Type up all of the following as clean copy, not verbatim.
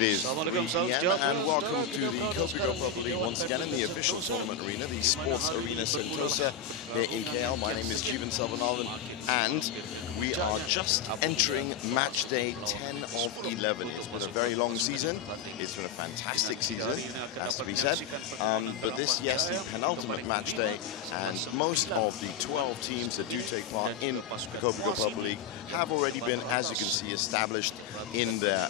It is 3 p.m. and welcome to the Kopiko Purple League once again in the official tournament arena, the Sports Arena Sentosa here in KL. My name is Jeevan Salvanathan and we are just entering match day 10 of 11. It's been a very long season. It's been a fantastic season, has to be said. But this, yes, the penultimate match day, and most of the 12 teams that do take part in the Kopiko Purple League have already been, as you can see, established in their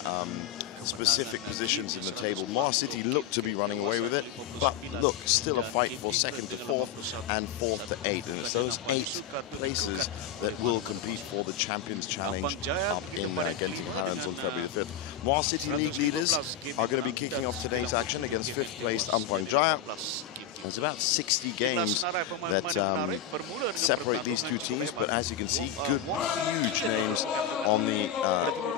specific positions in the table. Muar City look to be running away with it, but look, still a fight for second to fourth and fourth to eighth. And it's those 8 places that will compete for the Champions Challenge up in Genting Highlands on February the 5th. Muar City League leaders are going to be kicking off today's action against 5th placed Ampang Jaya. There's about 60 games that separate these two teams, but as you can see, good, huge names on the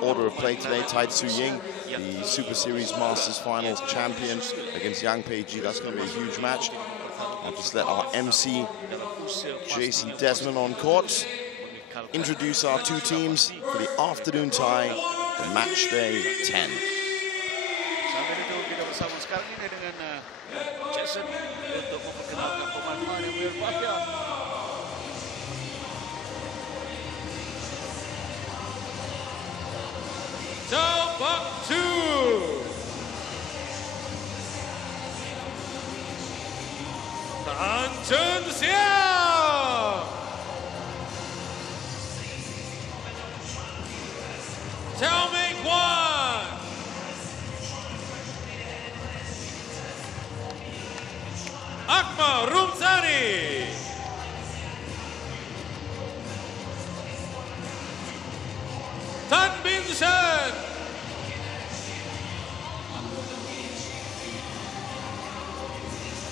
order of play today. Tai Tzu Ying, the Super Series Masters Finals champion, against Yang Pei-ji. That's going to be a huge match. I'll just let our MC, Jason Desmond, on court introduce our two teams for the afternoon tie, the match day 10. Untuk memperkenalkan pemain-pemain yang berbahagia. Tambak 2. Tan Chun Siang. Tao Ming Guan. Akmal Rumsani. Tan Bin Shen.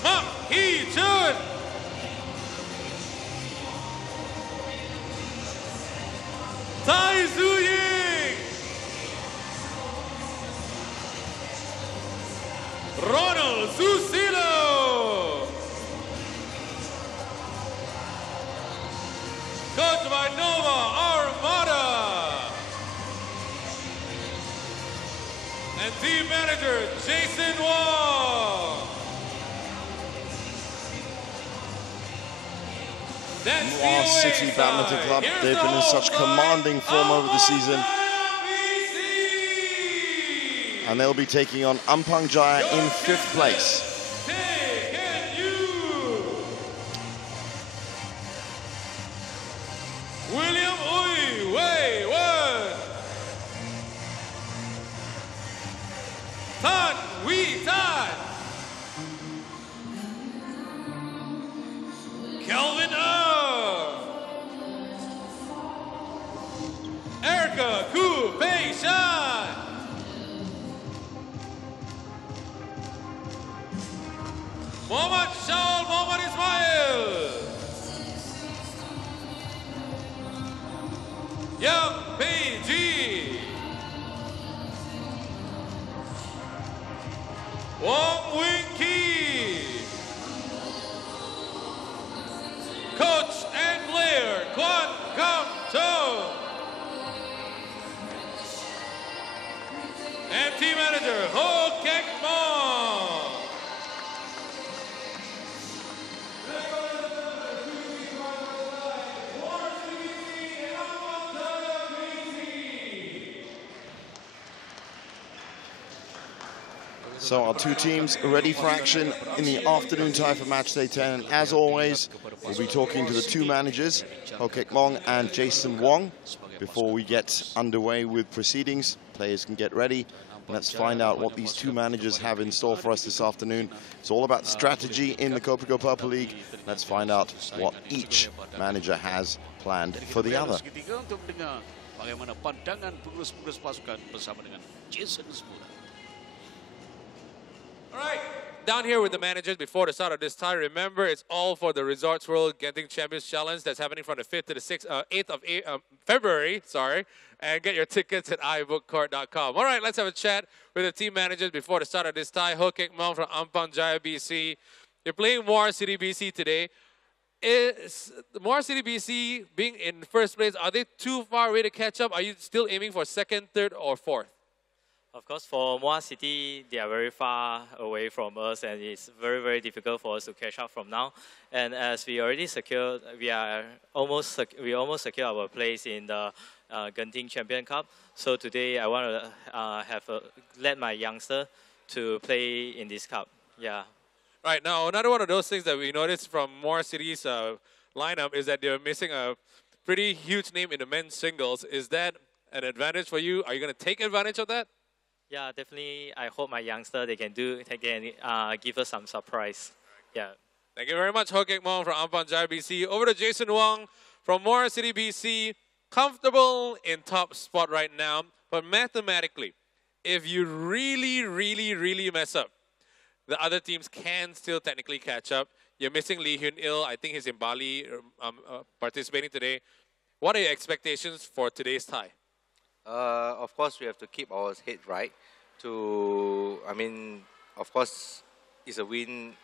Mak Hee Chun. Tai Tzu Ying. Ronald Susilo. Coached by Nova Armada. And team manager Jason Wong. Muar City Badminton Club, they've been in such commanding form over the season. And they'll be taking on Ampang Jaya in 5th place. William Uy Wei Wen. Tan Wee Tan. Kelvin Erica Ku Pei Shan. Muhammad Shaul Muhammad Ismail. Yang Pei-ji. Wong Wing-ki. Coach and player Kwan Kam-cho. And team manager Ho Kek-mong. So our two teams are ready for action in the afternoon tie for match day 10. And as always, we'll be talking to the two managers, Ho Kek-mong and Jason Wong, before we get underway with proceedings. Players can get ready. Let's find out what these two managers have in store for us this afternoon. It's all about strategy in the Kopiko Purple League. Let's find out what each manager has planned for the other. Bagaimana pandangan pengurus-pengurus pasukan bersama dengan Jason semua. All right, down here with the managers before the start of this tie. Remember, it's all for the Resorts World Genting Champions Challenge that's happening from the 5th to the 8th of February. Sorry, and get your tickets at ibookcourt.com. All right, let's have a chat with the team managers before the start of this tie. Ho Kek-mong from Ampang Jaya, BC. You're playing Muar City, BC today. Is Muar City, BC being in first place, are they too far away to catch up? Are you still aiming for second, third, or fourth? Of course, for Muar City, they are very far away from us, and it's very, very difficult for us to catch up from now. And as we already secured, we almost secured our place in the Genting Champion Cup. So today, I want to let my youngster to play in this cup. Yeah. Right, now another one of those things that we noticed from Muar City's lineup is that they're missing a pretty huge name in the men's singles. Is that an advantage for you? Are you going to take advantage of that? Yeah, definitely. I hope my youngster they can give us some surprise. Yeah. Thank you very much, Ho Kek Mong from Ampang, Jaya, BC. Over to Jason Wong from Muar City, BC. Comfortable in top spot right now, but mathematically, if you really, really, really mess up, the other teams can still technically catch up. You're missing Lee Hyun-il. I think he's in Bali participating today. What are your expectations for today's tie? Of course, we have to keep our head right. Of course, it's a win.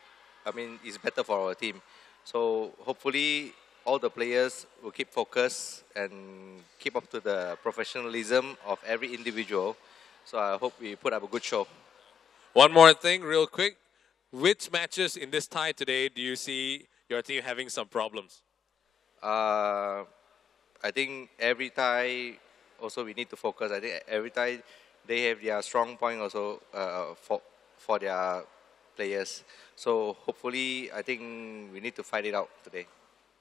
It's better for our team. So hopefully, all the players will keep focused and keep up to the professionalism of every individual. So I hope we put up a good show. One more thing, real quick. Which matches in this tie today do you see your team having some problems? I think every tie also we need to focus. I think every tie they have their strong point also for their players. So hopefully, I think we need to fight it out today.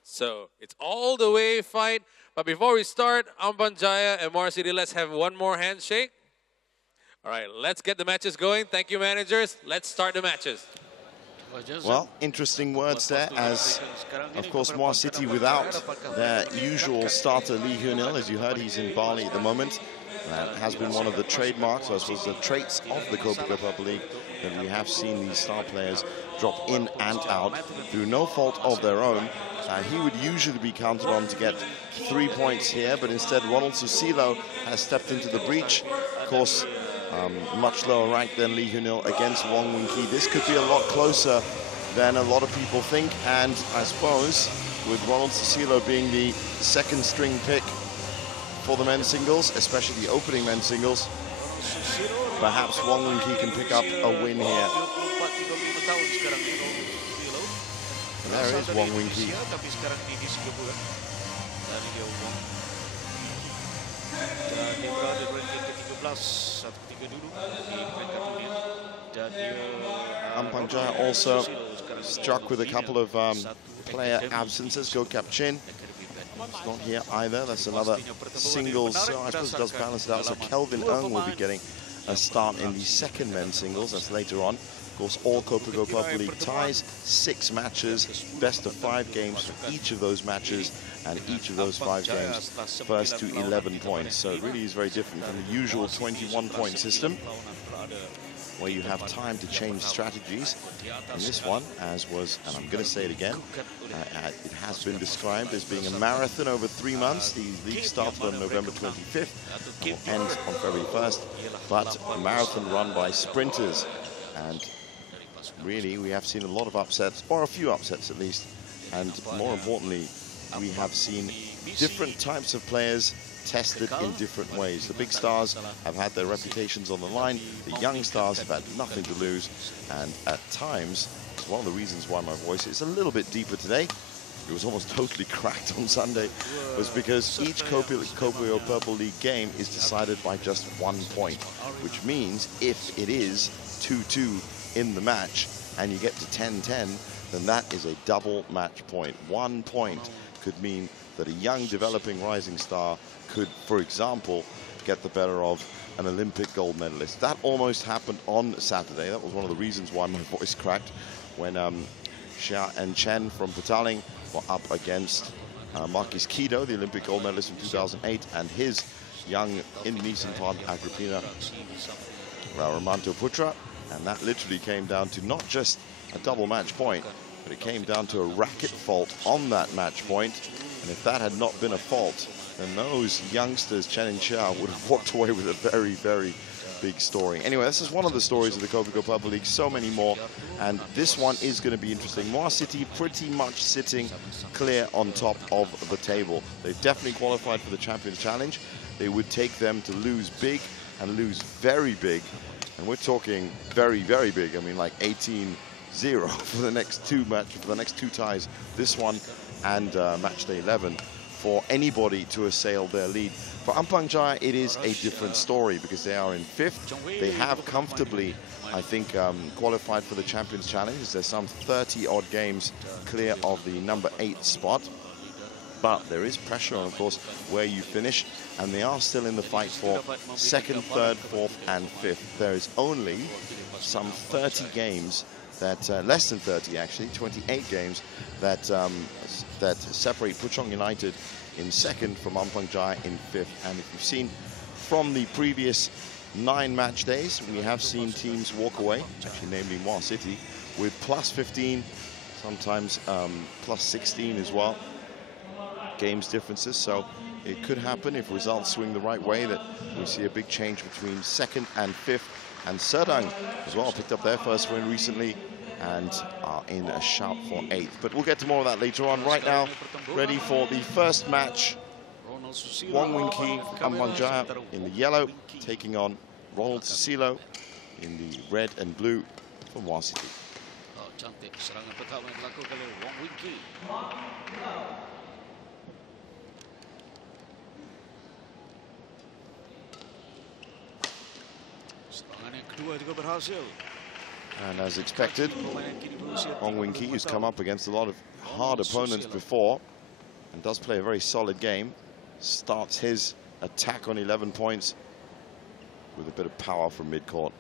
So it's all the way fight. But before we start, Ampang, Jaya, and Muar City, let's have one more handshake. All right, let's get the matches going. Thank you, managers. Let's start the matches. Well, interesting words there, as of course Muar City without their usual starter Lee Hyun-il. As you heard, he's in Bali at the moment. That has been one of the trademarks, or I suppose the traits of the Kopiko Purple League, that we have seen these star players drop in and out through no fault of their own. He would usually be counted on to get 3 points here, but instead Ronald Susilo has stepped into the breach. Of course, much lower rank than Lee Hyun-il against Wong Wing-ki. This could be a lot closer than a lot of people think, and I suppose with Ronald Susilo being the second string pick for the men's singles, especially the opening men's singles, perhaps Wong Wing-ki can pick up a win here. And there is Wong Wing-ki. Ampang Jaya also struck with a couple of player absences. Go Kap Chin, it's not here either. That's another singles, so I suppose it does balance it out. So Kelvin Ng will be getting a start in the second men's singles. That's later on. Of course, all Kopiko Purple League ties, 6 matches, best of 5 games for each of those matches, and each of those 5 games first to 11 points. So it really is very different from the usual 21-point system, where you have time to change strategies. In this one, as was, and I'm going to say it again, it has been described as being a marathon over 3 months. The league started on November 25th and will end on February 1st, but a marathon run by sprinters. And really, we have seen a lot of upsets, or a few upsets at least, and more importantly, we have seen different types of players tested in different ways. The big stars have had their reputations on the line, the young stars have had nothing to lose, and at times, it's one of the reasons why my voice is a little bit deeper today, it was almost totally cracked on Sunday, was because each Kopiko Purple League game is decided by just 1 point, which means if it is 2-2 in the match and you get to 10-10, then that is a double match point. 1 point could mean that a young developing rising star could, for example, get the better of an Olympic gold medalist. That almost happened on Saturday. That was one of the reasons why my voice cracked when Xia and Chen from Petaling were up against Marquis Kido, the Olympic gold medalist in 2008, and his young Indonesian partner Agrippina Ramanto Putra. And that literally came down to not just a double match point, but it came down to a racket fault on that match point. And if that had not been a fault, then those youngsters, Chen and Xia, would have walked away with a very, very big story. Anyway, this is one of the stories of the Kopiko Purple League, so many more. And this one is going to be interesting. Muar City pretty much sitting clear on top of the table. They've definitely qualified for the Champions Challenge. It would take them to lose big and lose very big. And we're talking very, very big. I mean, like 18-0 for the next two ties. This one and match day 11 for anybody to assail their lead. For Ampang Jaya, it is a different story because they are in 5th. They have comfortably, I think, qualified for the Champions Challenge. There's some 30-odd games clear of the number 8 spot. But there is pressure on, of course, where you finish. And they are still in the fight for 2nd, 3rd, 4th, and 5th. There is only some 30 games that, less than 30 actually, 28 games that separate Puchong United in 2nd from Ampang Jaya in 5th. And if you've seen from the previous 9 match days, we have seen teams walk away, actually namely Muar City, with +15, sometimes +16 as well, games differences. So it could happen if results swing the right way that we see a big change between 2nd and 5th. And Serdang as well picked up their first win recently and are in a shout for 8th. But we'll get to more of that later on. Right now, ready for the first match. Wong Wing Ki, Ampang Jaya in the yellow, taking on Ronald Susilo in the red and blue from Muar City. Cantik serangan pertama yang dilakukan oleh Wong Wing Ki. Serangan yang kedua juga berhasil. And as expected, Wong Wing Ki, who's come up against a lot of hard opponents before and does play a very solid game, starts his attack on 11 points with a bit of power from mid-court.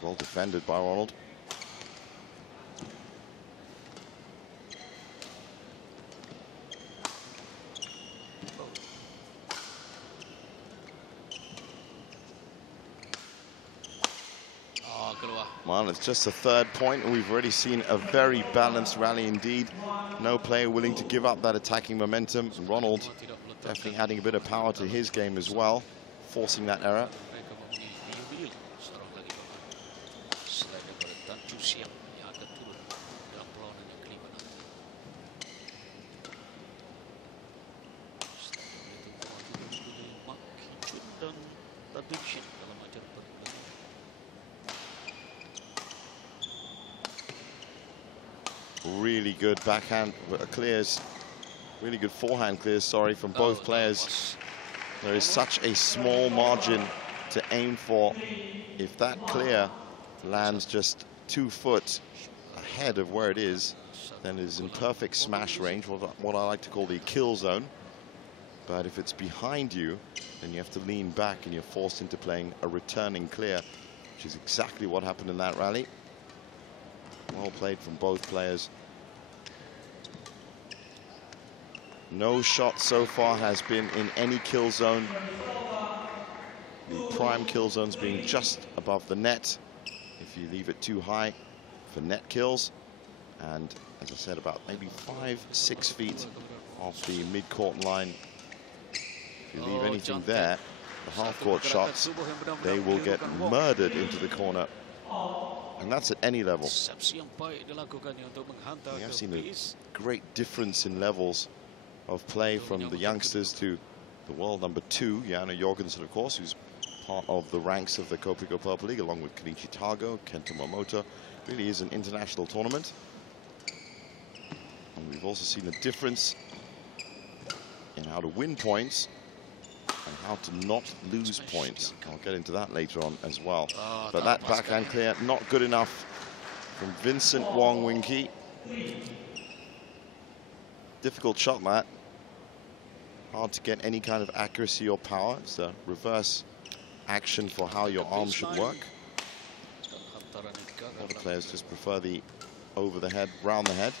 Well defended by Ronald. Well, it's just a 3rd point, and we've already seen a very balanced rally indeed. No player willing to give up that attacking momentum. Ronald definitely adding a bit of power to his game as well, forcing that error. Really good backhand clears, really good forehand clears, sorry, from both players. There is such a small margin to aim for. If that clear lands just 2 foot ahead of where it is, then it is in perfect smash range, what I like to call the kill zone. But if it's behind you, then you have to lean back and you're forced into playing a returning clear, which is exactly what happened in that rally. Well played from both players. No shot so far has been in any kill zone. The prime kill zones being just above the net if you leave it too high for net kills. And as I said, about maybe 5-6 feet off the mid-court line. If you leave anything there, the half-court shots, they will get murdered into the corner. And that's at any level. We have seen a great difference in levels of play from the youngsters to the world number 2, Jana Jorgensen, of course, who's part of the ranks of the Kopiko Purple League, along with Kenichi Tago, Kento Momoto. Really is an international tournament. And we've also seen a difference in how to win points and how to not lose points. I'll get into that later on as well. But that backhand clear, not good enough from Vincent Wong Wing Ki. Difficult shot, Matt. Hard to get any kind of accuracy or power. It's a reverse action for how your arm should work. Other players just prefer the over the head, round the head.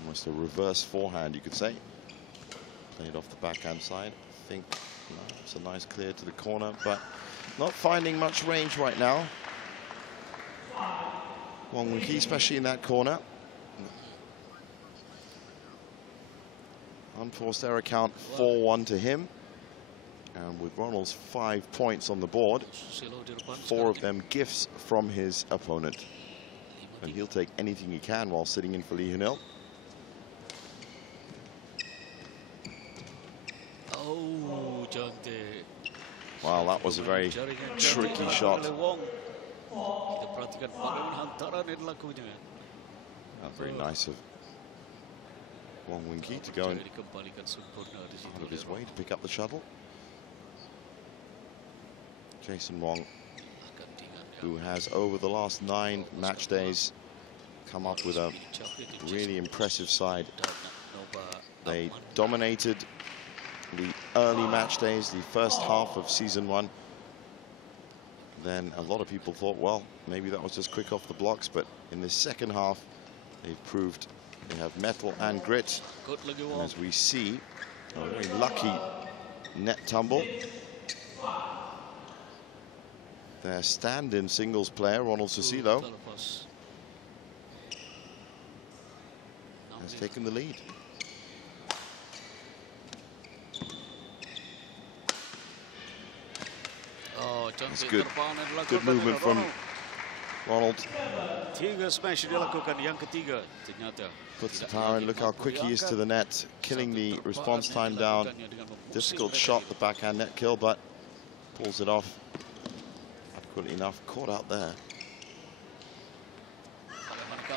Almost a reverse forehand, you could say. Played off the backhand side. I think it's a nice clear to the corner, but not finding much range right now. Wong Wing Ki, especially in that corner. Unforced error count 4-1 to him. And with Ronald's 5 points on the board, 4 of them gifts from his opponent. And he'll take anything he can while sitting in for Lee Hanil. Oh, cantik. Wow, that was a very tricky shot. Kita perhatikan bagaimana hantaran yang dilakukannya. Very nice of Wong Wing-Ki to go and Dikembalikan sempurna di situ. out of his way to pick up the shuttle. Jason Wong, who has over the last 9 match days come up with a really impressive side. They dominated the early match days, the first half of season 1. Then a lot of people thought, well, maybe that was just quick off the blocks, but in the second half, they've proved they have mettle and grit. And as we see, a very lucky net tumble. Their stand-in singles player, Ronald Susilo, has taken the lead. It's good movement from Ronald. Smash dilakukan yang ketiga. Puts the power in. Look how quick he is to the net, killing the response time down. Difficult shot, the backhand net kill, but pulls it off. Adequately enough, caught out there.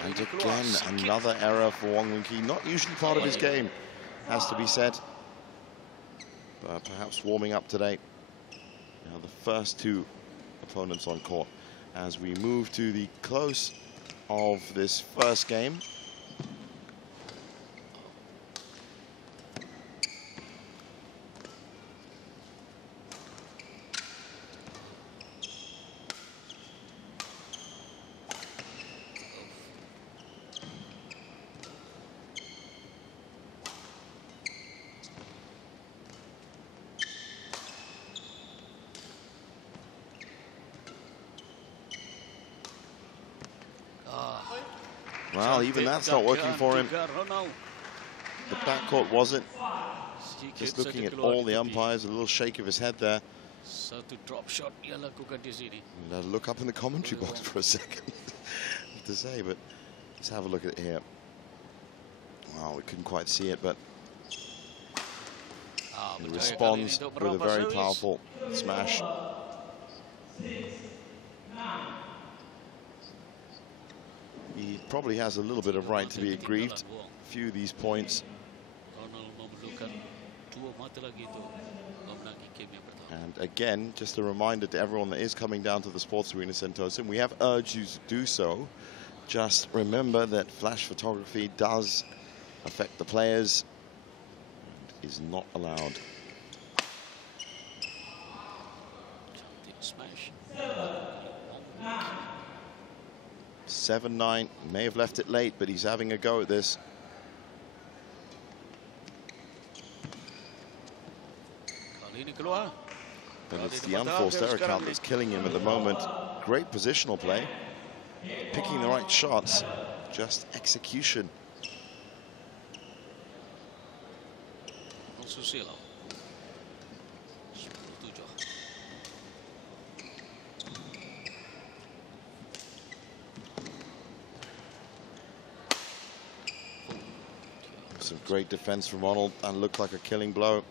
And again, another error for Wong Wing-Ki. Not usually part of his game, has to be said. But perhaps warming up today. Now the first 2 opponents on court as we move to the close of this first game. Well, even that's not working for him. The backcourt wasn't. Just looking at all the umpires, a little shake of his head there. Satu drop shot dia lakukan di sini. And look up in the commentary box for a second to say, but let's have a look at it here. Wow, we couldn't quite see it, but he responds with a very powerful smash. He probably has a little bit of right to be aggrieved. A few of these points. And again, just a reminder to everyone that is coming down to the Sports Arena Sentosa, and we have urged you to do so. Just remember that flash photography does affect the players and is not allowed. 7-9, may have left it late, but he's having a go at this. But it's the unforced error count that's killing him at the moment. Great positional play, picking the right shots, just execution. Some great defense from Ronald and looked like a killing blow.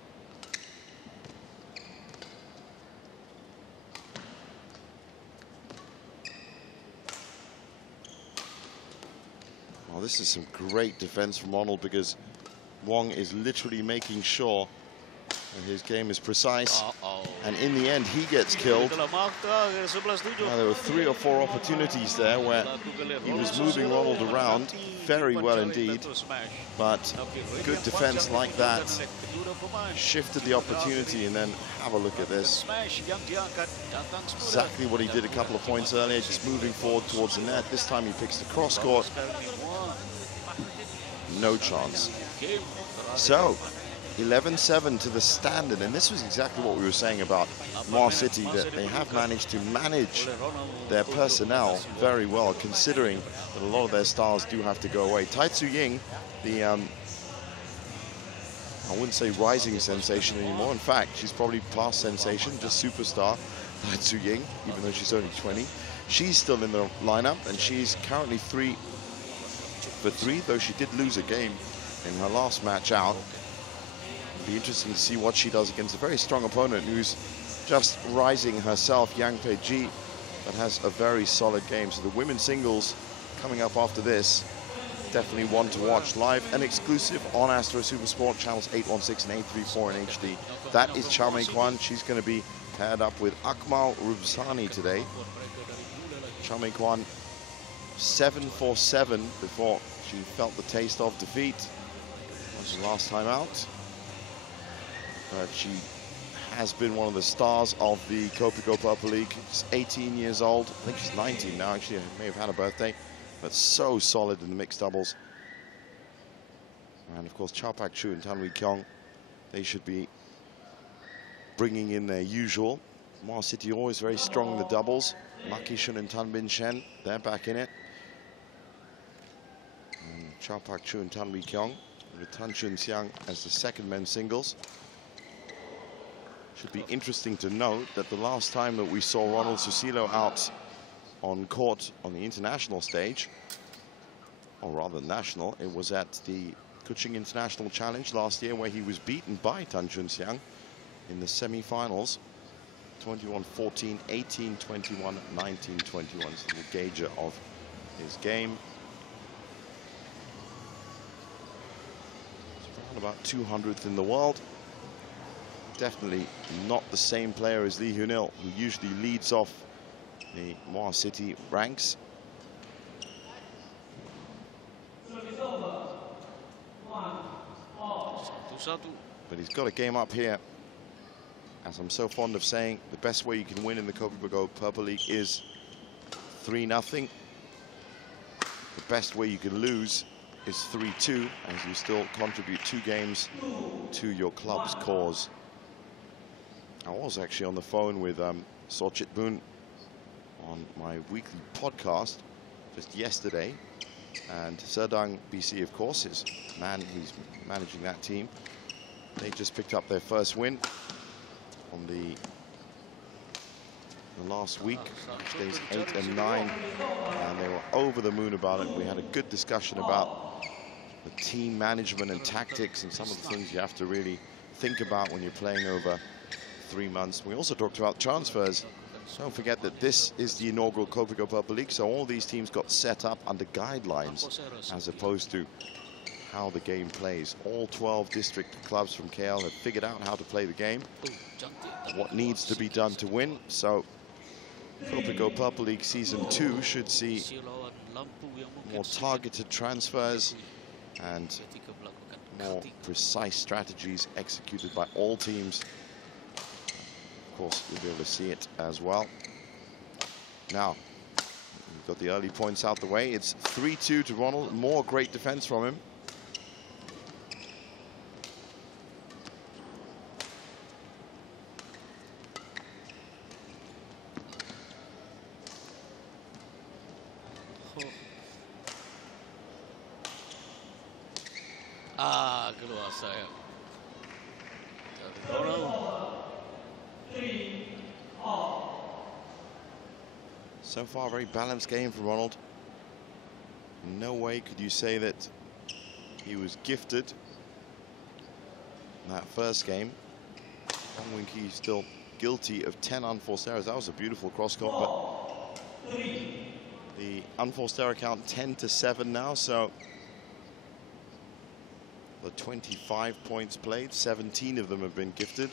Well, this is some great defense from Ronald because Wong is literally making sure that his game is precise. And in the end, he gets killed. Now, there were 3 or 4 opportunities there where he was moving Ronald around very well indeed. But good defense like that shifted the opportunity, and then have a look at this. Exactly what he did a couple of points earlier, just moving forward towards the net. This time he picks the cross court. No chance. So 11-7 to the standard, and this was exactly what we were saying about Muar City, that they have managed to manage their personnel very well, considering that a lot of their stars do have to go away. Tai Tzu Ying, the I wouldn't say rising sensation anymore. In fact, she's probably past sensation, just superstar, Tzu Ying, even though she's only 20. She's still in the lineup, and she's currently 3 for 3, though she did lose a game in her last match out. It'll be interesting to see what she does against a very strong opponent who's just rising herself, Yang Pei-ji, but has a very solid game. So the women's singles coming up after this, definitely one to watch live and exclusive on Astro Supersport channels 816 and 834 in HD. That is Chao Mei Kwan. She's going to be paired up with Akmal Rubsani today. Chao Mei Kwan 7 for 7 before she felt the taste of defeat. That was the last time out. But she has been one of the stars of the Kopiko Purple League. She's 18 years old. I think she's 19 now, actually. I may have had a birthday. But so solid in the mixed doubles. And of course, Chao Pak-chu and Tan Wee Kyung, they should be bringing in their usual. Muar City always very strong in the doubles. Ma Ki-shun and Tan Bin Shen, they're back in it. And Chao Pak-chu and Tan Wee Kyung with Tan Chun Siang as the second men's singles. Should be interesting to note that the last time that we saw Ronald Susilo out on court on the international stage, or rather national, it was at the Kuching International Challenge last year, where he was beaten by Tan Chun Siang in the semi-finals. 21-14, 18-21, 19-21. So the gauger of his game. It's around about 200th in the world. Definitely not the same player as Lee Hyun-il, who usually leads off the Muar City ranks. But he's got a game up here. As I'm so fond of saying, the best way you can win in the Kopiko Purple League is 3-0. The best way you can lose is 3-2, as you still contribute 2 games to your club's cause. I was actually on the phone with Sorchit Boon on my weekly podcast just yesterday, and Serdang BC, of course, is man who's managing that team. They just picked up their first win on the last week, days 8 and 9, and they were over the moon about it. We had a good discussion about the team management and tactics and some of the things you have to really think about when you're playing over 3 months. We also talked about transfers. Don't forget that this is the inaugural Kopiko Purple League, so all these teams got set up under guidelines as opposed to how the game plays. All 12 district clubs from KL have figured out how to play the game, what needs to be done to win. So Kopiko Purple League Season 2 should see more targeted transfers and more precise strategies executed by all teams. Of course, you'll be able to see it as well. Now, we've got the early points out the way. It's 3-2 to Ronald. More great defense from him. Keluar saya. So far, a very balanced game for Ronald. No way could you say that he was gifted in that first game. Hong Wing-Ki still guilty of 10 unforced errors. That was a beautiful cross-court, but the unforced error count 10-7 now, so the 25 points played, 17 of them have been gifted.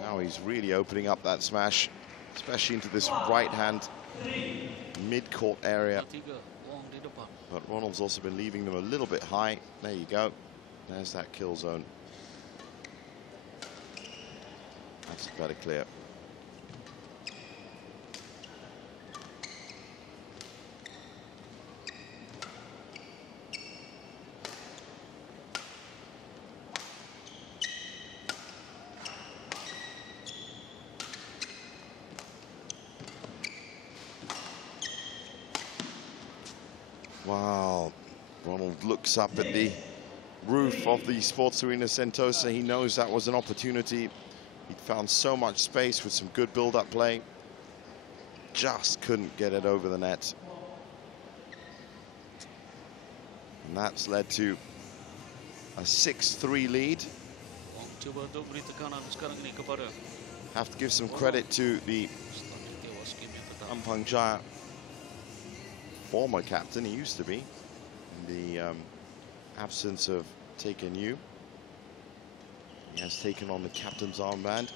Now he's really opening up that smash, especially into this right-hand mid-court area. But Ronald's also been leaving them a little bit high. There you go. There's that kill zone. That's better clear. Wow. Ronald looks up at the roof of the Sports Arena Sentosa. He knows that was an opportunity. He'd found so much space with some good build-up play. Just couldn't get it over the net. And that's led to a 6-3 lead. Have to give some credit to the Ampang Jaya former captain. He used to be, in the absence of Taken Yu. He has taken on the captain's armband.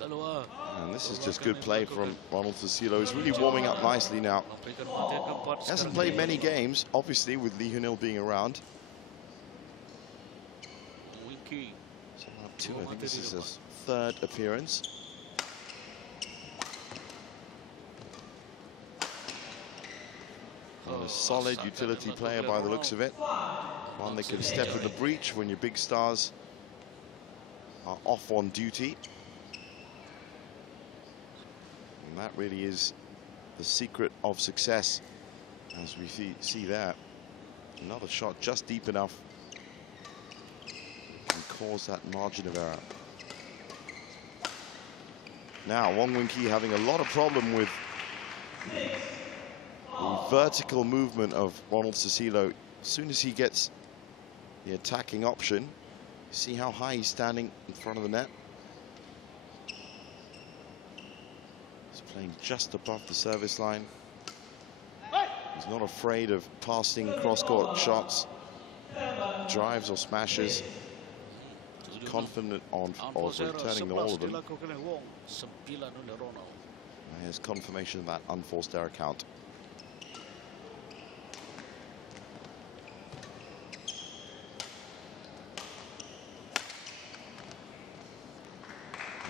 And this is just good play from Ronald Susilo. He's really warming up nicely now. He hasn't played many games, obviously, with Lee Hyun-il being around. So up to, I think this is his third appearance. A solid utility player by the looks of it. One that can step in the breach when your big stars are off on duty. And that really is the secret of success, as we see there. Another shot just deep enough can cause that margin of error. Now, Wong Wing-Ki having a lot of problem with the vertical movement of Ronald Susilo. As soon as he gets the attacking option, see how high he's standing in front of the net. He's playing just above the service line. He's not afraid of passing cross-court shots, drives or smashes. Confident of returning all of them. Here's confirmation of that unforced error count.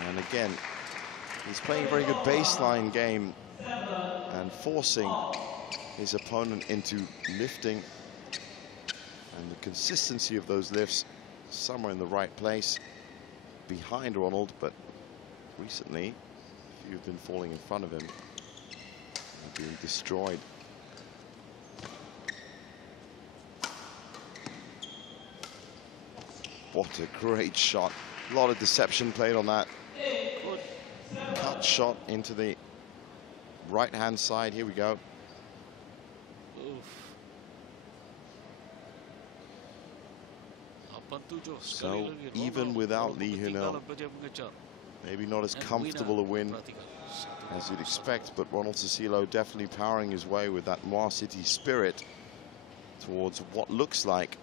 And again, he's playing a very good baseline game and forcing his opponent into lifting. And the consistency of those lifts somewhere in the right place behind Ronald, but recently a few have been falling in front of him and being destroyed. What a great shot. A lot of deception played on that. Cut shot into the right-hand side. Here we go. So even without Lee Hyun-il, maybe not as comfortable a win as you'd expect, but Ronald Susilo definitely powering his way with that Muar City spirit towards what looks like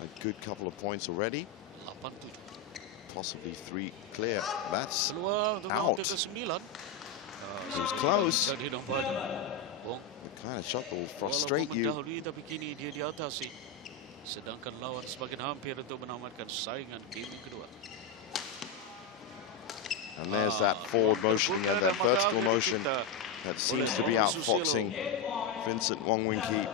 a good couple of points already. Possibly 3 clear. That's out. It was close. The kind of shot that will frustrate you. Sedangkan lawan semakin hampir untuk menamatkan saingan game kedua. And there's that forward motion, yeah, that vertical motion that seems to be outfoxing Vincent Wong Wing-Ki.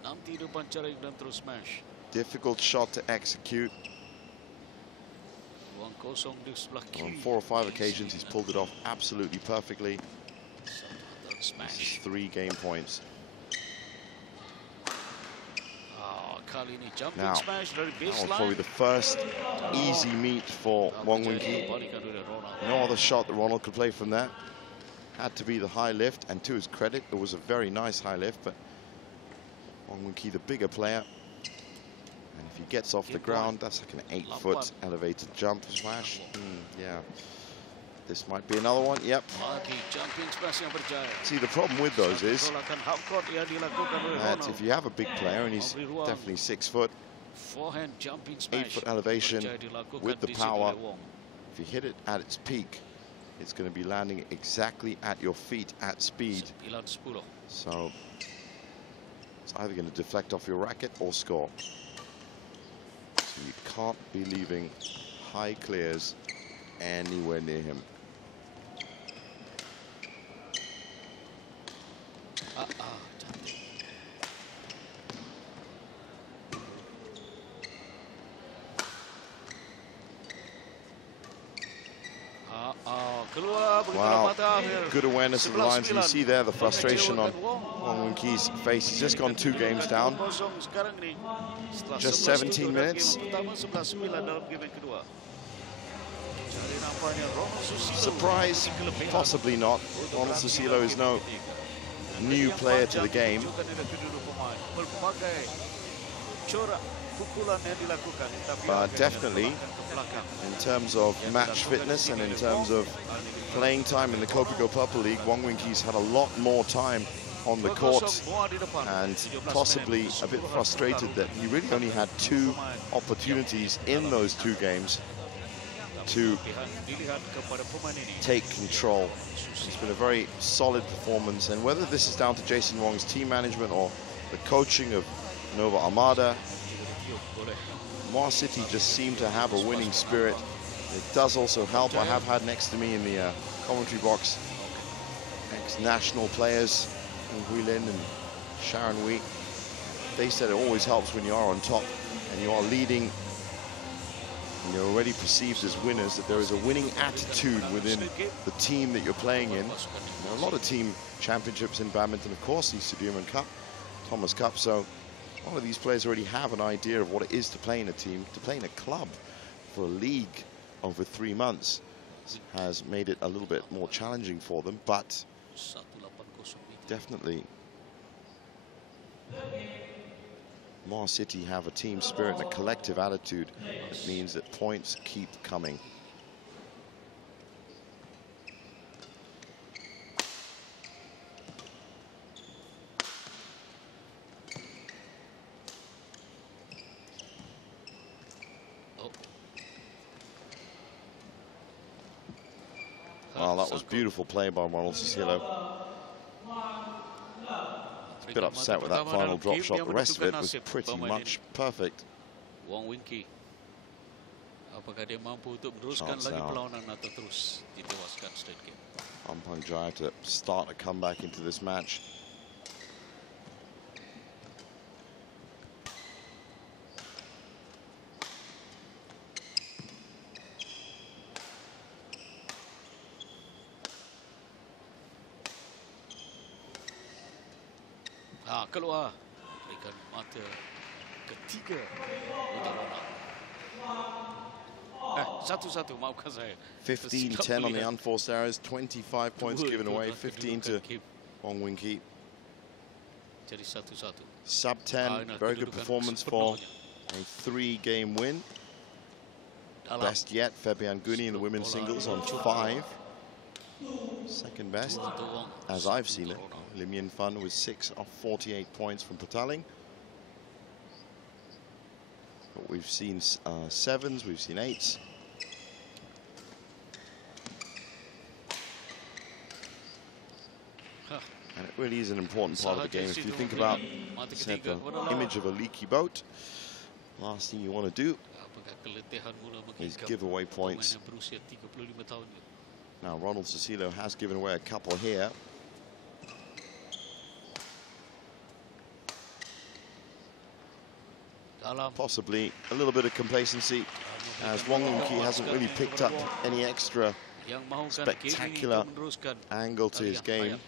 Nanti depan jaring dan terus smash. Difficult shot to execute. Ruang kosong di sebelah kiri. On 4 or 5 occasions, he's pulled it off absolutely perfectly. This is 3 game points. Now, that was probably the first easy meet for Wong Wing-Ki. No other shot that Ronald could play from there. Had to be the high lift, and to his credit, it was a very nice high lift, but Wong Wing-Ki, the bigger player. And if he gets off the ground, that's like an 8-foot elevated jump smash. Yeah. This might be another one. Yep. See, the problem with those is that if you have a big player, and he's definitely 6 foot, 8-foot elevation with the power, if you hit it at its peak, it's going to be landing exactly at your feet at speed. So it's either going to deflect off your racket or score. So you can't be leaving high clears anywhere near him. Wow, good awareness of the lines. You see there the frustration on Wong Wing Ki's face. He's just gone 2 games down. Just 17 minutes. Surprise? Possibly not. Ronald Susilo is no new player to the game. But definitely, in terms of match fitness and in terms of playing time in the Kopiko Purple League, Wong Wing Ki's had a lot more time on the court and possibly a bit frustrated that he really only had 2 opportunities in those 2 games to take control. It's been a very solid performance, and whether this is down to Jason Wong's team management or the coaching of Nova Armada, Muar City just seem to have a winning spirit. It does also help. I have had next to me in the commentary box ex-national players, Hui Lin and Sharon Wee. They said it always helps when you are on top and you are leading and you're already perceived as winners, that there is a winning attitude within the team that you're playing in. There are a lot of team championships in badminton, of course, the Sudirman Cup, Thomas Cup, so a lot of these players already have an idea of what it is to play in a team. To play in a club for a league over 3 months has made it a little bit more challenging for them, but definitely Muar City have a team spirit and a collective attitude that means that points keep coming. Well, that was beautiful play by Ronald Susilo. A bit upset with that final drop shot. The rest of it was pretty much perfect. Wong Wing Ki. Apakah dia mampu untuk meneruskan lagi perlawanan atau terus ditewaskan straight game? Ampang Jaya to start a comeback into this match. Keluar, berikan mata ketiga untuk Ronald. 1-1, maafkan saya. 15-10 on the unforced errors, 25 points given away, 15 to Wong Wing Ki. Jadi 1-1. Sub 10, very good performance for a 3-game win. Best yet, Fabian Guni in the women's singles on 5. Second best, as I've seen it. Lim Yin Fun with 6 of 48 points from Pataling. But we've seen 7s, we've seen 8s. And it really is an important part of the game. If you think about the image of a leaky boat, last thing you want to do is give away points. Now, Ronald Susilo has given away a couple here. Possibly a little bit of complacency, as Wong Wing Ki hasn't really picked up any extra spectacular angle to his game.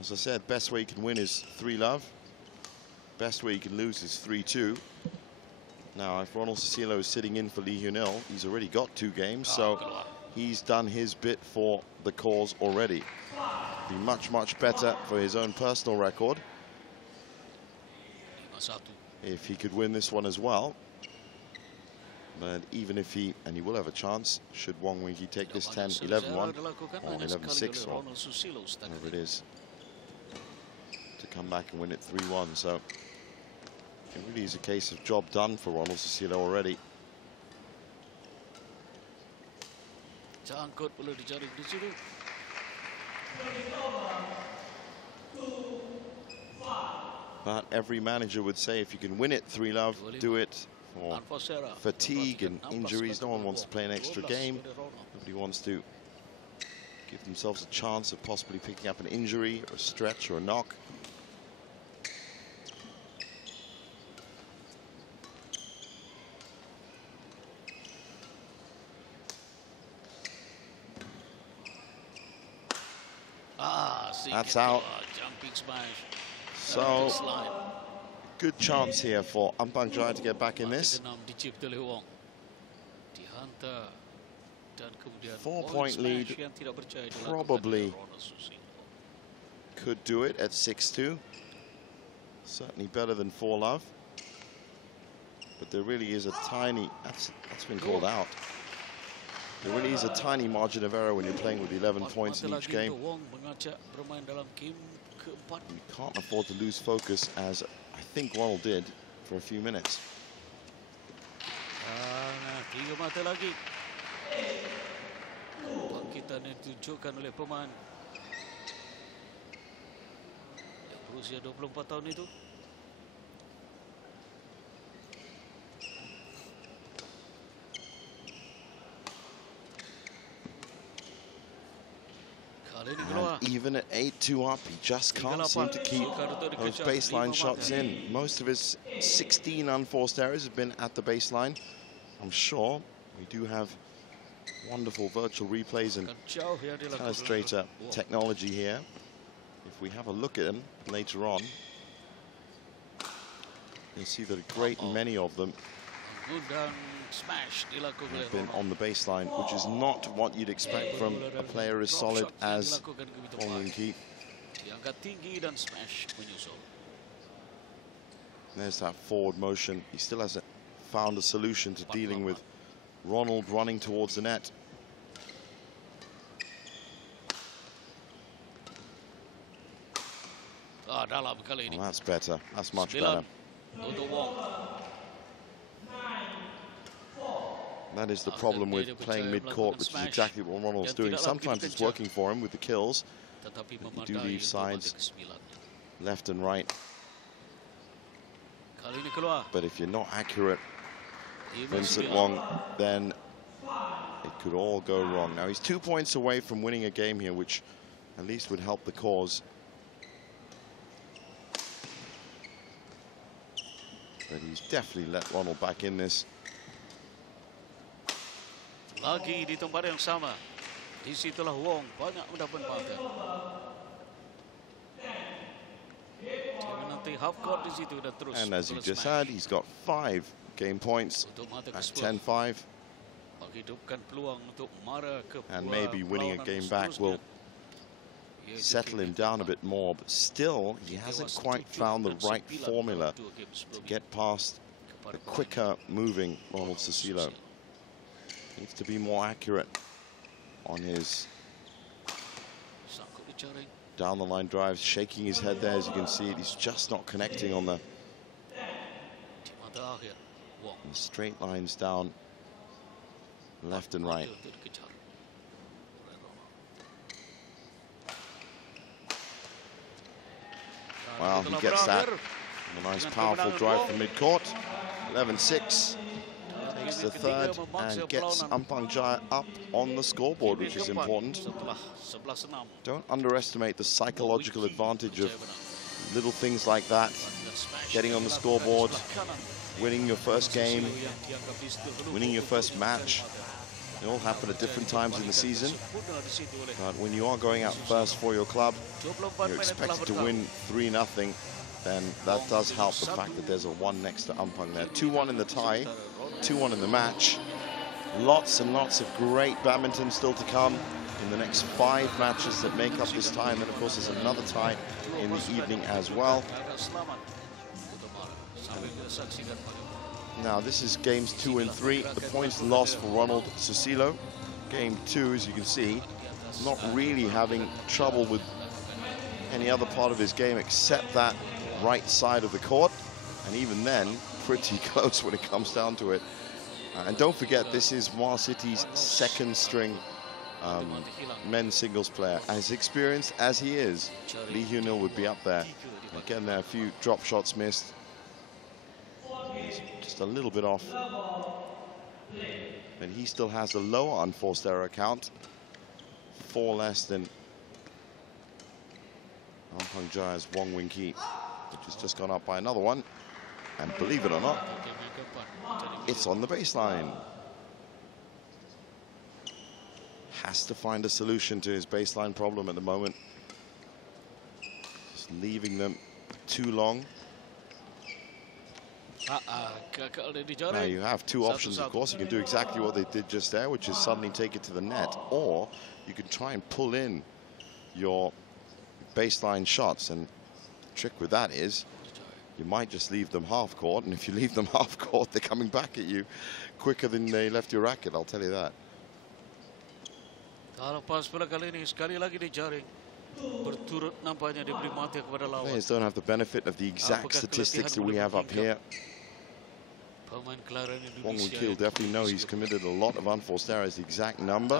As I said, best way you can win is 3-love. Best way you can lose is 3-2. Now, if Ronald Susilo is sitting in for Lee Hyun-il, he's already got 2 games, so he's done his bit for the cause already. Be much, much better for his own personal record if he could win this one as well. But even if he will have a chance, should Wong Wing Ki take this 10-11 one, or 11-6, or whatever it is, to come back and win it 3-1. So it really is a case of job done for Ronald Susilo already. But every manager would say if you can win it 3-love, do it. For fatigue and injuries, no one wants to play an extra game. Nobody wants to give themselves a chance of possibly picking up an injury or a stretch or a knock. That's out. Jumping smash. So, good chance here for Ampang Jaya to get back in this. 4-point lead. Probably could do it at 6-2. Certainly better than 4-love. But there really is a tiny, that's been called out. There really is a tiny margin of error when you're playing with 11 points in each game. You can't afford to lose focus, as I think Ronald did for a few minutes. 3 mata lagi. Bangkitan yang ditunjukkan oleh pemain yang berusia 24 tahun itu. And even at 8-2 up, he just can't seem to keep those baseline shots in. Most of his 16 unforced errors have been at the baseline. I'm sure we do have wonderful virtual replays and telestrator technology here. If we have a look at them later on, you'll see that a great many of them have been on the baseline, which is not what you'd expect from a player as solid as Wong Wing-Ki. There's that forward motion. He still hasn't found a solution to dealing with Ronald running towards the net. Ah, dalam kali ini. Well, that's better. That's much better. Untuk Wong. That is the problem with playing mid-court, which is exactly what Ronald's doing. Sometimes it's working for him with the kills. You do leave sides left and right. But if you're not accurate, Vincent Wong, then it could all go wrong. Now he's 2 points away from winning a game here, which at least would help the cause. But he's definitely let Ronald back in this. Lagi di tempat yang sama. Di situlah Wong banyak mendapat mata. Nanti half court di situ dan terus. And as you just had, he's got 5 game points at 10-5. And maybe winning a game back will settle him down a bit more, but still he hasn't quite found the right formula to get past the quicker moving Ronald Susilo. Needs to be more accurate on his down the line drives, shaking his head there as you can see it. He's just not connecting on the straight lines down left and right. Well, he gets that. A nice powerful drive from mid-court. 11-6. Takes the third and gets Ampang Jaya up on the scoreboard, which is important. Don't underestimate the psychological advantage of little things like that. Getting on the scoreboard, winning your first game, winning your first match. They all happen at different times in the season. But when you are going out first for your club, you're expected to win 3-0, then that does help the fact that there's a 1 next to Ampang there. 2-1 in the tie, 2-1 in the match. Lots and lots of great badminton still to come in the next 5 matches that make up this tie. And then, of course, there's another tie in the evening as well. Now, this is games 2 and 3. The points lost for Ronald Susilo. Game 2, as you can see, not really having trouble with any other part of his game except that right side of the court. And even then, pretty close when it comes down to it. And don't forget, this is Muar City's 2nd string men's singles player. As experienced as he is, Lee Hyun-il would be up there. Again, there are a few drop shots missed. He's just a little bit off. But he still has a lower unforced error count. 4 less than Ampang Jaya's Wong Wing-Ki, which has just gone up by another 1. And believe it or not, it's on the baseline. Has to find a solution to his baseline problem at the moment. Just leaving them too long. Now you have two options, of course. You can do exactly what they did just there, which is suddenly take it to the net, or you can try and pull in your baseline shots. And the trick with that is you might just leave them half court, and if you leave them half court, they're coming back at you quicker than they left your racket, I'll tell you that. Players don't have the benefit of the exact statistics that we have up here. Wong Won-kil definitely know he's committed a lot of unforced errors. The exact number,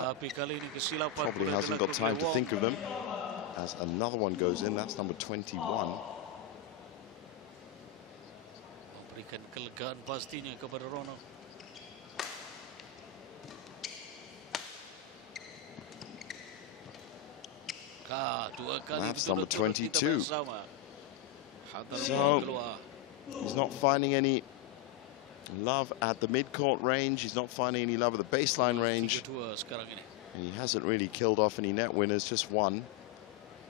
probably hasn't got time to think of them. As another one goes in, that's number 21. That's number 22. So he's not finding any love at the mid-court range. He's not finding any love at the baseline range. And he hasn't really killed off any net winners, just one.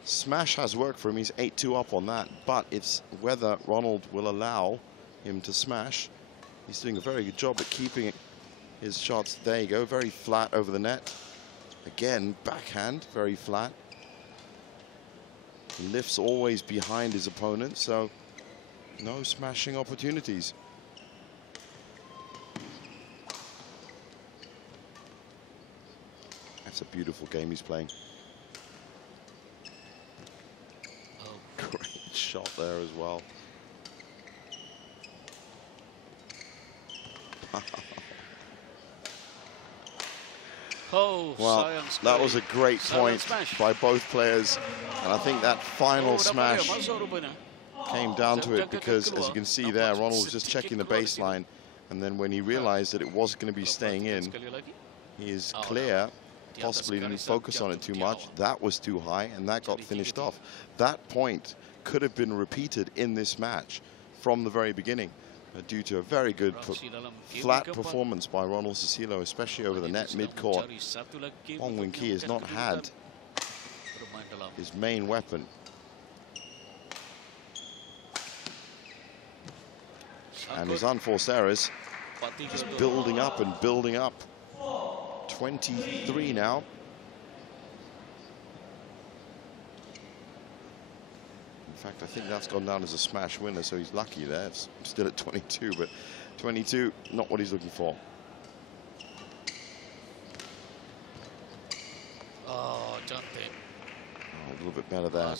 Smash has worked for him. He's 8-2 up on that. But it's whether Ronald will allow him to smash. He's doing a very good job at keeping his shots. There you go, very flat over the net. Again, backhand, very flat. He lifts always behind his opponent, so no smashing opportunities. That's a beautiful game he's playing. Great shot there as well. Well, that was a great point by both players. And I think that final smash came down to it because, as you can see there, Ronald was just checking the baseline. And then when he realized that it was going to be staying in, he is clear, possibly didn't focus on it too much. That was too high, and that got finished off. That point could have been repeated in this match from the very beginning. Due to a very good flat performance by Ronald Susilo, especially over the net mid-court. Wong Won-kil has not had his main weapon. And his unforced errors just building up and building up. 23 now. In fact, I think that's gone down as a smash winner, so he's lucky there. It's still at 22, but 22, not what he's looking for. Oh, cantik. Oh, a little bit better there.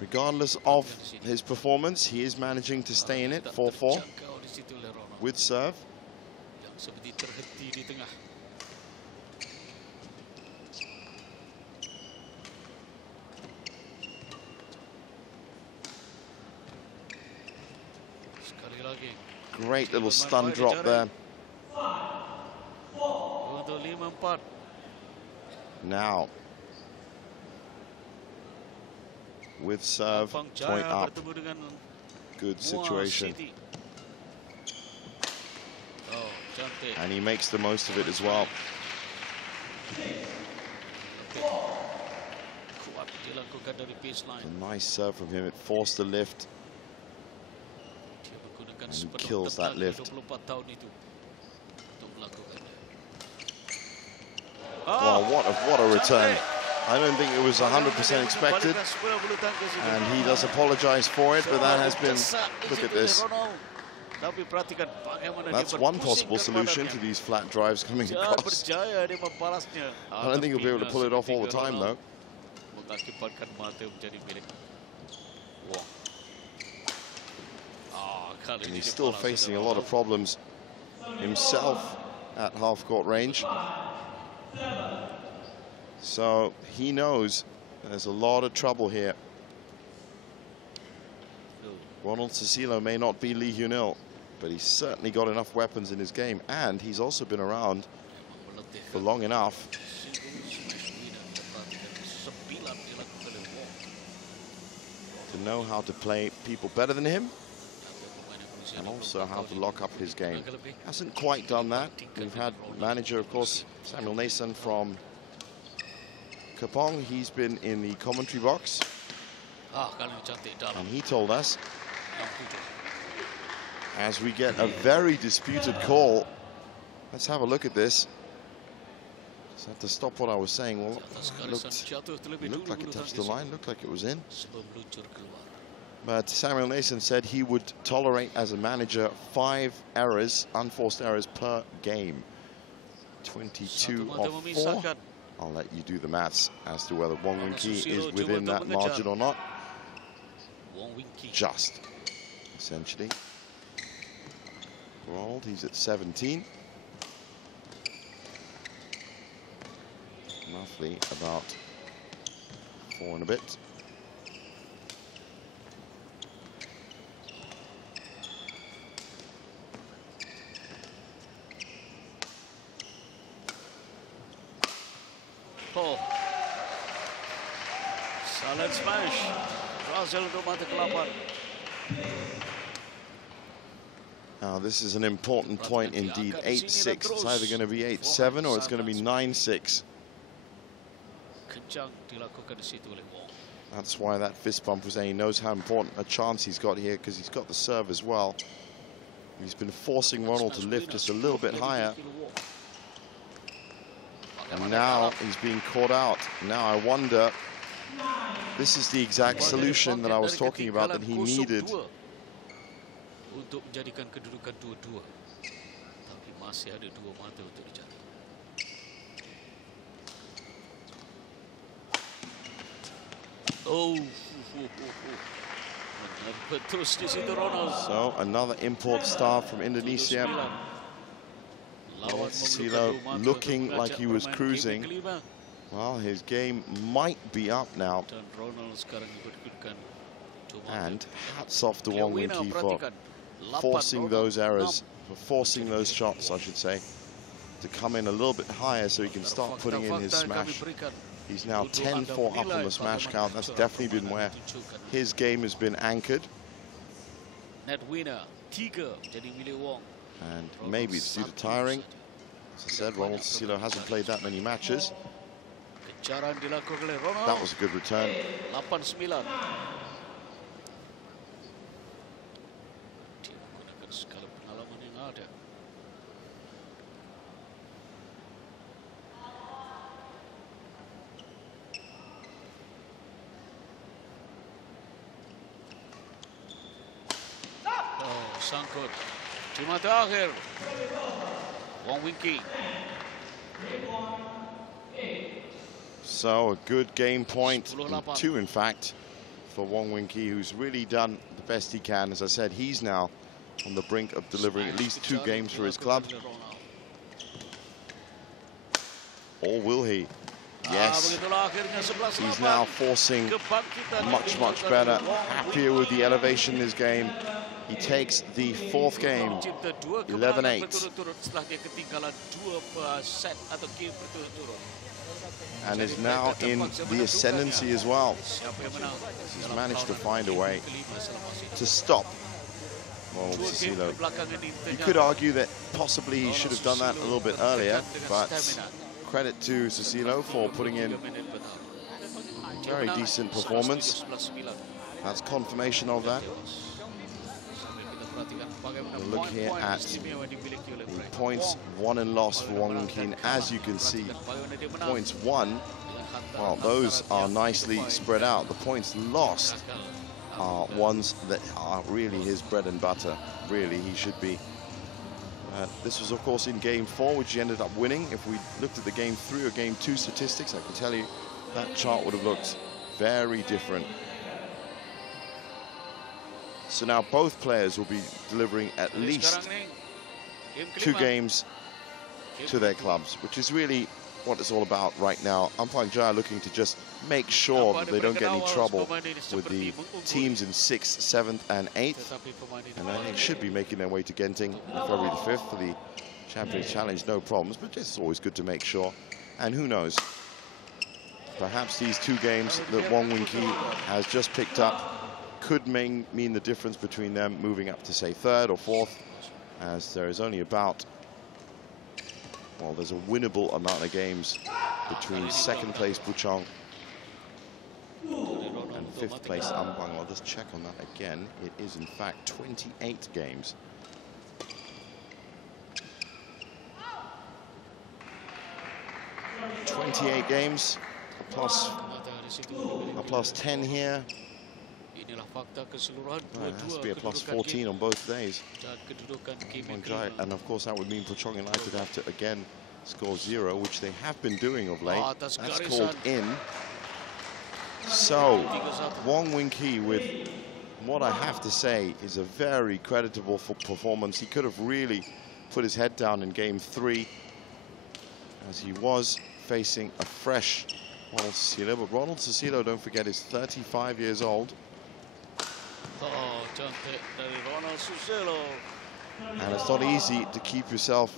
Regardless of his performance, he is managing to stay in it, 4-4, with serve. Great little stun drop there. Now, with serve, point up. Good situation. And he makes the most of it as well. A nice serve from him. It forced the lift. And he kills that lift. Wow, what a return. I don't think it was 100% expected. And he does apologize for it, but that has been, look at this. That's one possible solution to these flat drives coming across. I don't think he'll be able to pull it off all the time, though. And he's still facing a lot of problems himself at half-court range. So he knows there's a lot of trouble here. Ronald Susilo may not be Lee Hyun-il, but he's certainly got enough weapons in his game, and he's also been around for long enough to know how to play people better than him, and also how to lock up his game. Hasn't quite done that. We've had manager, of course, Samuel Nason from Kapong, he's been in the commentary box. And he told us, as we get a very disputed call, let's have a look at this. Just have to stop what I was saying. Well, it looked like it touched the line, looked like it was in. But Samuel Nason said he would tolerate, as a manager, 5 errors, unforced errors per game. 22 of 4. I'll let you do the maths as to whether Wong Wing Ki is within that margin or not. Just, essentially. Rolled, he's at 17. Roughly about 4 and a bit. Paul. Silent smash. Brazil untuk mata ke-8. Now this is an important point indeed. 8-6. It's either going to be 8-7 or it's going to be 9-6. That's why that fist bump was saying he knows how important a chance he's got here, because he's got the serve as well. He's been forcing Ronald to lift just a little bit higher. And now he's being caught out. Now I wonder, this is the exact solution that I was talking about that he needed. Untuk menjadikan kedudukan 2-2. Tapi masih ada 2 mata untuk dijatuh. Oh. Terus di situ Ronald. So another import star from Indonesia. Susilo looking like he was cruising. Well, his game might be up now. And hats off to Wong Wing Ki for forcing those errors, for forcing those shots, I should say, to come in a little bit higher so he can start putting in his smash. He's now 10-4 up on the smash count. That's definitely been where his game has been anchored. Net winner 3 jadi milik Wong. And maybe it's due to tiring. As I said, Ronald Susilo hasn't played that many matches. That was a good return. 8-9. Sangkut. Di mata akhir. Wong Wing Ki. So a good game point, 2 in fact, for Wong Wing Ki, who's really done the best he can. As I said, he's now on the brink of delivering at least 2 games for his club. Or will he? Yes. He's now forcing much, much better. Happier with the elevation in his game. He takes the 4th game, 11-8. And is now in the ascendancy as well. He's managed to find a way to stop Susilo. You could argue that possibly he should have done that a little bit earlier, but credit to Susilo for putting in a very decent performance. That's confirmation of that. We'll look here at the points won and lost for Wong Wing Ki. As you can see, points won, well, those are nicely spread out. The points lost are ones that are really his bread and butter. Really, he should be. This was, of course, in Game 4, which he ended up winning. If we looked at the Game 3 or Game 2 statistics, I can tell you that chart would have looked very different. So now both players will be delivering at least 2 games to their clubs, which is really what it's all about right now. Ampang Jaya looking to just make sure that they don't get any trouble with the teams in 6th, 7th and 8th. And I think should be making their way to Genting on February the 5th for the Champions Challenge, no problems, but it's always good to make sure. And who knows, perhaps these 2 games that Wong Wing Ki has just picked up could mean the difference between them moving up to, say, 3rd or 4th, as there is only about, well, there's a winnable amount of games between second place Buchong and fifth place Ampang. I'll just check on that again. It is in fact 28 games. '28 games, a plus 10 here. Well, it has to be a plus 14 on both days. And of course that would mean Puchong United have to again score 0, which they have been doing of late. That's called in. So Wong Wing Ki, with what I have to say is a very creditable performance. He could have really put his head down in game 3, as he was facing a fresh Ronald Susilo. But Ronald Susilo, don't forget, is 35 years old. And it's not easy to keep yourself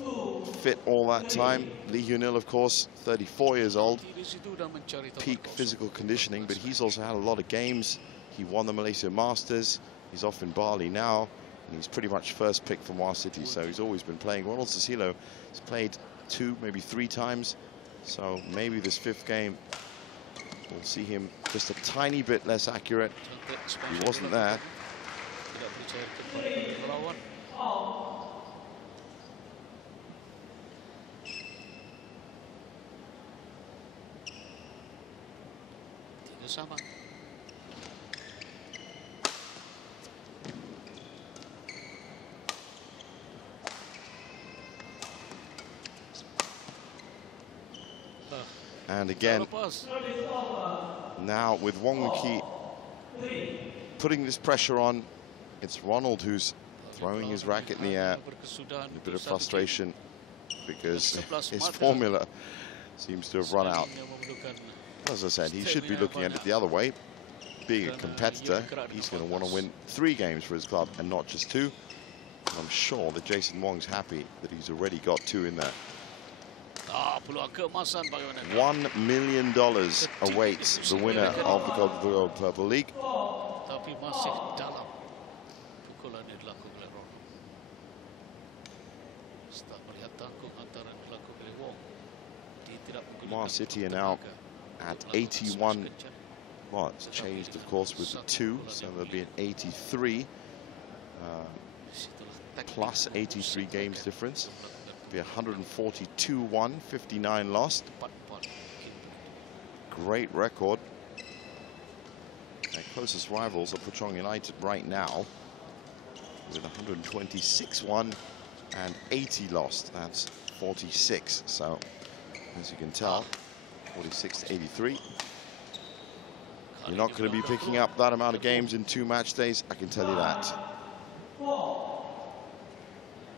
fit all that time. Lee Hyun-il, of course, 34 years old. Peak physical conditioning, but he's also had a lot of games. He won the Malaysia Masters. He's off in Bali now, and he's pretty much first pick for Muar City, so he's always been playing. Ronald Susilo has played 2, maybe 3 times, so maybe this 5th game we'll see him just a tiny bit less accurate. He wasn't there. And again, now with Wong Wing Ki putting this pressure on, it's Ronald who's throwing his racket in the air. A bit of frustration because his formula seems to have run out. As I said, he should be looking at it the other way. Being a competitor, he's going to want to win 3 games for his club and not just 2. And I'm sure that Jason Wong's happy that he's already got 2 in there. $1 million awaits the winner of the Kopiko Purple League. Muar City are now at 81. Well, it's changed, of course, with the 2, so there'll be an 83 plus 83 games difference. Be 142 won, 59 lost. Great record. Their closest rivals are Puchong United right now, with 126 won and 80 lost. That's 46. So, as you can tell, 46 to 83. You're not going to be picking up that amount of games in 2 match days, I can tell you that.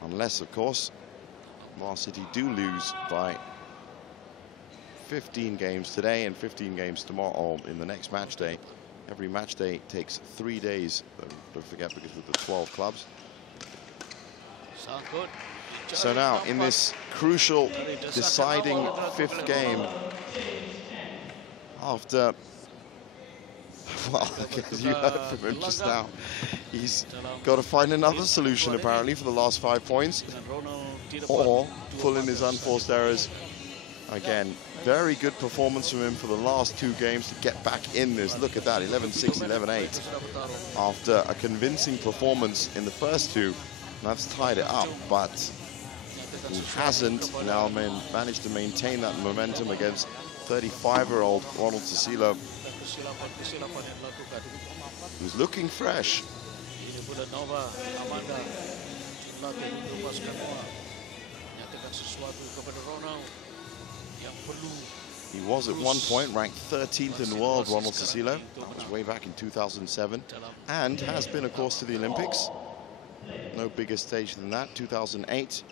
Unless, of course, Muar City do lose by 15 games today and 15 games tomorrow, or in the next match day. Every match day takes 3 days, don't forget, because with the 12 clubs. So now, in this crucial, deciding 5th game, after, well, as you heard from him just now, he's got to find another solution, apparently, for the last 5 points, or pull in his unforced errors. Again, very good performance from him for the last 2 games to get back in this. Look at that, 11-6, 11-8. After a convincing performance in the first 2, that's tied it up, but he hasn't now managed to maintain that momentum against 35-year-old Ronald Susilo, who's looking fresh. He was at one point ranked 13th in the world, Ronald Susilo. That was way back in 2007, and has been, of course, to the Olympics. No bigger stage than that, 2008.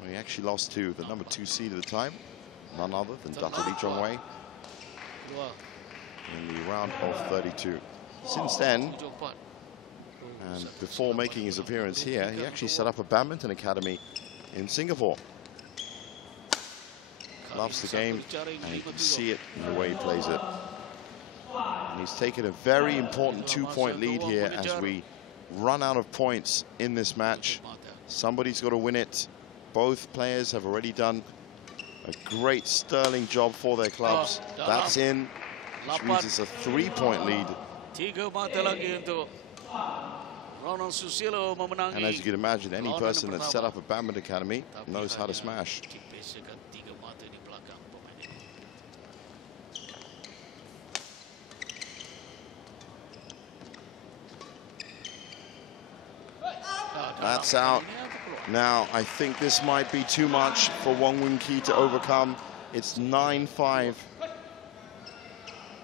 When he actually lost to the number 2 seed at the time, none other than Dato' Lee Chong-wei, in the round of 32. Since then, and before making his appearance here, he actually set up a badminton academy in Singapore. Loves the game, and you can see it in the way he plays it. And he's taken a very important 2-point lead here as we run out of points in this match. Somebody's got to win it. Both players have already done A great sterling job for their clubs. That's in, which means it's a 3-point lead. 3 mata lagi untuk Ronald Susilo memenangi. And as you can imagine, any person that set up a badminton academy knows how to smash. That's out. Now, I think this might be too much for Wong Wing Ki to overcome. It's 9-5.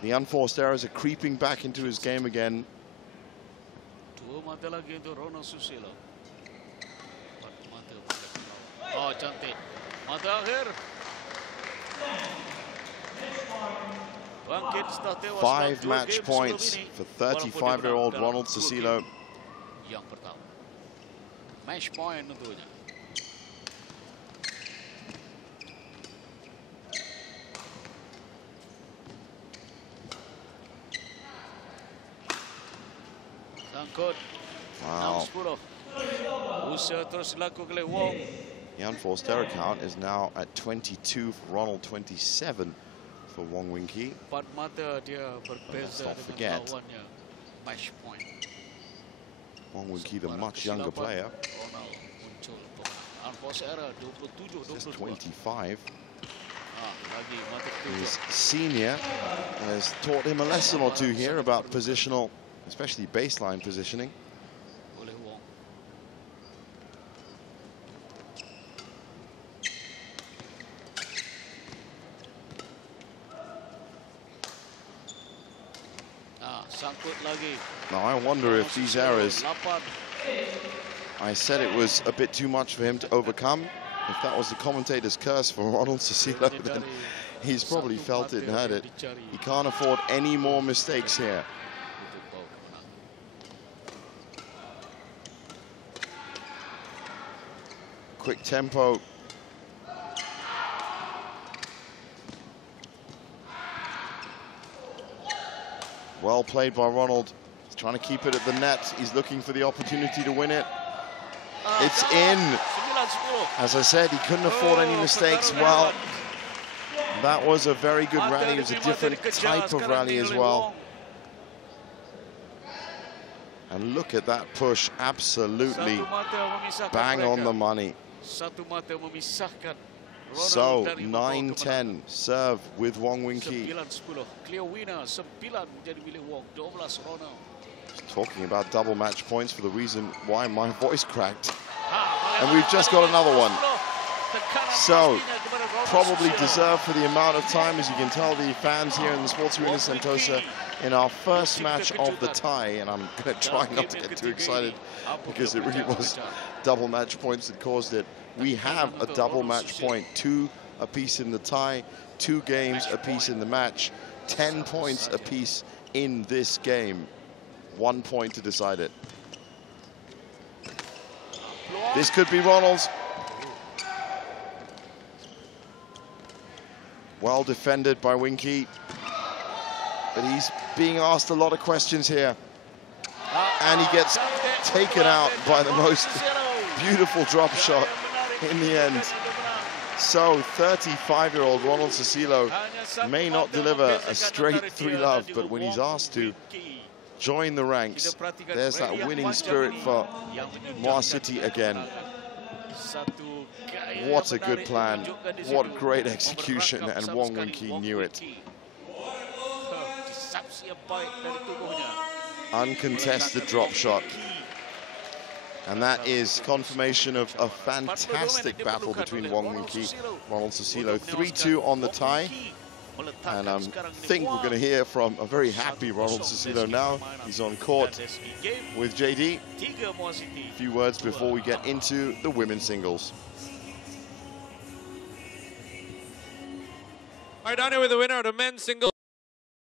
The unforced errors are creeping back into his game again. 2 mata lagi untuk Ronald Susilo. Oh, cantik. Mata akhir. 5 match points for 35-year-old Ronald Susilo. Yang pertama. Match point tentunya. Sangkut. Wow. 6-10. Usaha terus dilakukan oleh Wong. The unforced error count is now at 22 for Ronald, 27 for Wong Wing Ki. 4 mata dia berbeza dengan lawannya. Match point. Wong Wing Ki, the much younger player. Just 25. His senior has taught him a lesson or two here about positional, especially baseline positioning. Now I wonder if these errors, I said it was a bit too much for him to overcome. If that was the commentator's curse for Ronald Susilo, then he's probably felt it and heard it. He can't afford any more mistakes here. Quick tempo. Well played by Ronald. He's trying to keep it at the net. He's looking for the opportunity to win it. It's in. As I said, he couldn't afford any mistakes. Well, that was a very good rally. It was a different type of rally as well. And look at that push. Absolutely bang on the money. So, 9-10 serve with Wong Wing Ki. Talking about double match points for the reason why my voice cracked. And we've just got another one. So, probably deserved for the amount of time, as you can tell, the fans here in the Sports Arena Sentosa in our first match of the tie. And I'm going to try not to get too excited because it really was double match points that caused it. We have a double match point, 2 apiece in the tie, 2 games apiece in the match, 10 points apiece in this game. 1 point to decide it. This could be Ronald's. Well defended by Wing Ki, but he's being asked a lot of questions here. And he gets taken out by the most beautiful drop shot in the end. So 35-year-old Ronald Susilo may not deliver a straight 3-love, but when he's asked to join the ranks, there's that winning spirit for Muar City again. What a good plan, what great execution, and Wong Wing Ki knew it. Uncontested drop shot. And that is confirmation of a fantastic battle between Wong Wing Ki and Ronald Susilo. 3-2 on the tie. And I think we're going to hear from a very happy Ronald Susilo now. He's on court with JD. A few words before we get into the women's singles. All right, down here with the winner of the men's singles.